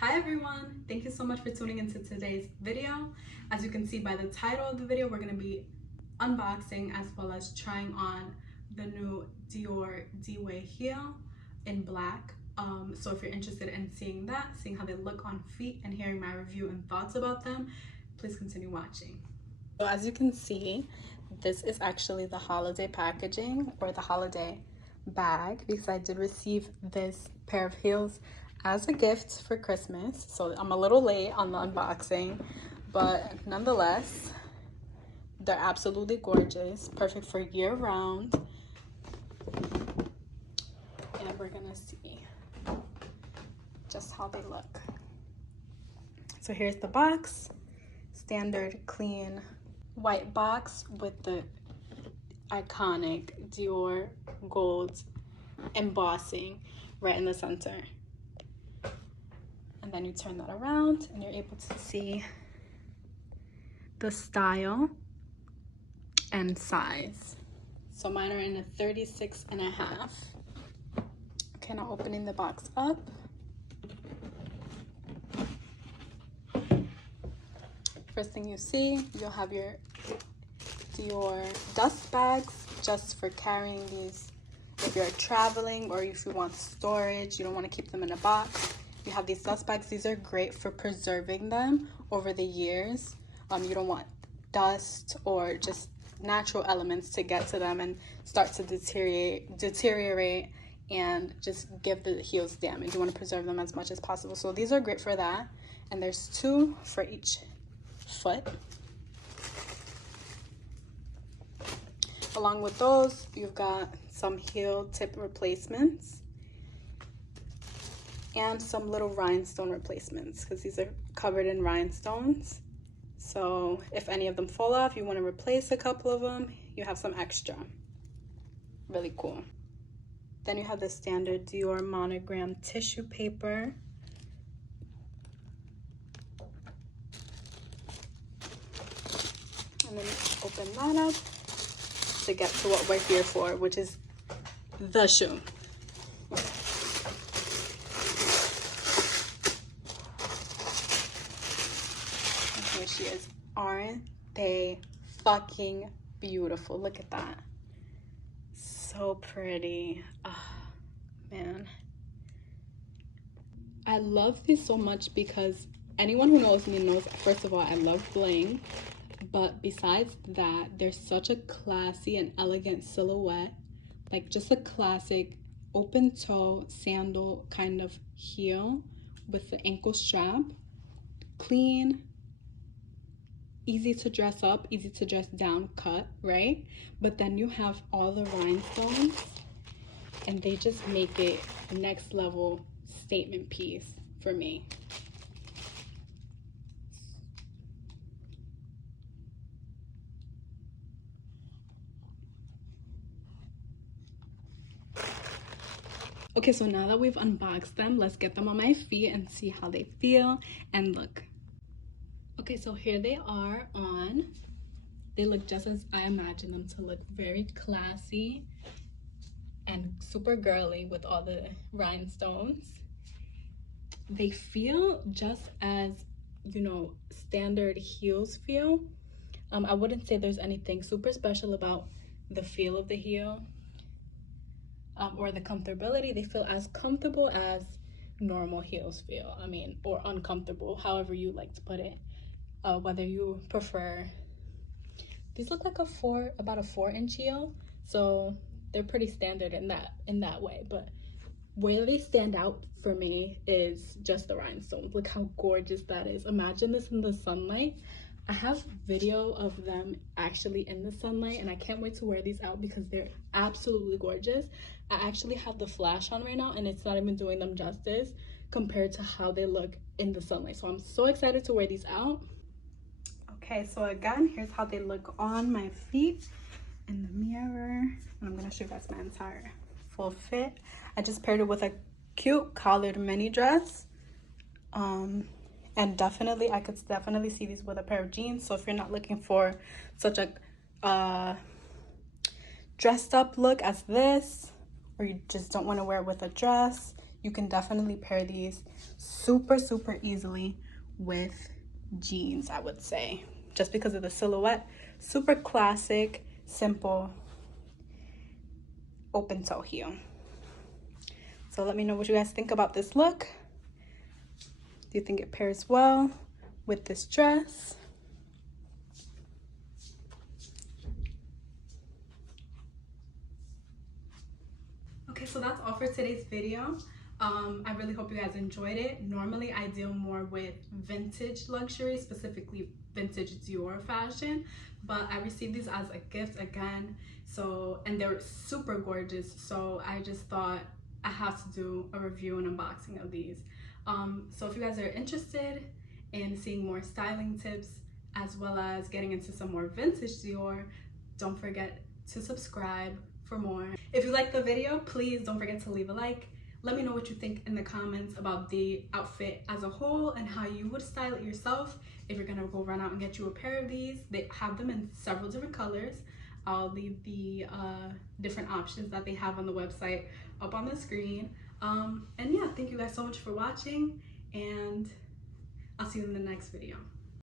Hi everyone, thank you so much for tuning into today's video. As you can see by the title of the video, we're going to be unboxing as well as trying on the new Dior Dway heel in black. So if you're interested in seeing that, seeing how they look on feet and hearing my review and thoughts about them, please continue watching. So as you can see, this is actually the holiday packaging or the holiday bag, because I did receive this pair of heels as a gift for Christmas. So I'm a little late on the unboxing, but nonetheless, they're absolutely gorgeous, perfect for year round. And we're gonna see just how they look. So here's the box, standard clean white box with the iconic Dior gold embossing right in the center. And then you turn that around and you're able to see the style and size. So mine are in a 36.5. Okay, now opening the box up. First thing you see, you'll have your Dior dust bags, just for carrying these if you're traveling or if you want storage, you don't want to keep them in a box. You have these dust bags. These are great for preserving them over the years. You don't want dust or just natural elements to get to them and start to deteriorate and just give the heels damage. You want to preserve them as much as possible. So these are great for that. And there's 2 for each foot. Along with those, you've got some heel tip replacements and some little rhinestone replacements, because these are covered in rhinestones. So if any of them fall off, you want to replace a couple of them, you have some extra. Really cool. Then you have the standard Dior monogram tissue paper. And then open that up to get to what we're here for, which is the shoe. And here she is. Aren't they fucking beautiful? Look at that. So pretty. Oh, man. I love these so much because anyone who knows me knows, first of all, I love bling. But besides that, there's such a classy and elegant silhouette, like just a classic open toe sandal kind of heel with the ankle strap. Clean, easy to dress up, easy to dress down cut, right? But then you have all the rhinestones and they just make it a next level statement piece for me. Okay, so now that we've unboxed them, let's get them on my feet and see how they feel and look. Okay, so here they are on. They look just as I imagined them to look, very classy and super girly with all the rhinestones. They feel just as, you know, standard heels feel. I wouldn't say there's anything super special about the feel of the heel. Or the comfortability. They feel as comfortable as normal heels feel. I mean, or uncomfortable, however you like to put it. Whether you prefer. These look like about a 4-inch heel, so they're pretty standard in that way. But where they stand out for me is just the rhinestones. Look how gorgeous that is. Imagine this in the sunlight. I have video of them actually in the sunlight, and I can't wait to wear these out because they're absolutely gorgeous. I actually have the flash on right now, and it's not even doing them justice compared to how they look in the sunlight. So I'm so excited to wear these out. Okay, so again, here's how they look on my feet in the mirror. And I'm gonna show you guys my entire full fit. I just paired it with a cute collared mini dress. And definitely, I could definitely see these with a pair of jeans. So if you're not looking for such a dressed up look as this, or you just don't want to wear it with a dress, You can definitely pair these super easily with jeans, I would say, just because of the silhouette. Super classic, simple, open toe heel. So let me know what you guys think about this look. Do you think it pairs well with this dress? Okay, so that's all for today's video. I really hope you guys enjoyed it. Normally I deal more with vintage luxury, specifically vintage Dior fashion, but I received these as a gift again, so, and they're super gorgeous, so I just thought I have to do a review and unboxing of these. So if you guys are interested in seeing more styling tips as well as getting into some more vintage Dior, don't forget to subscribe for more. If you liked the video, please don't forget to leave a like. Let me know what you think in the comments about the outfit as a whole and how you would style it yourself. If you're gonna go run out and get you a pair of these, they have them in several different colors. I'll leave the different options that they have on the website up on the screen. And yeah, thank you guys so much for watching, and I'll see you in the next video.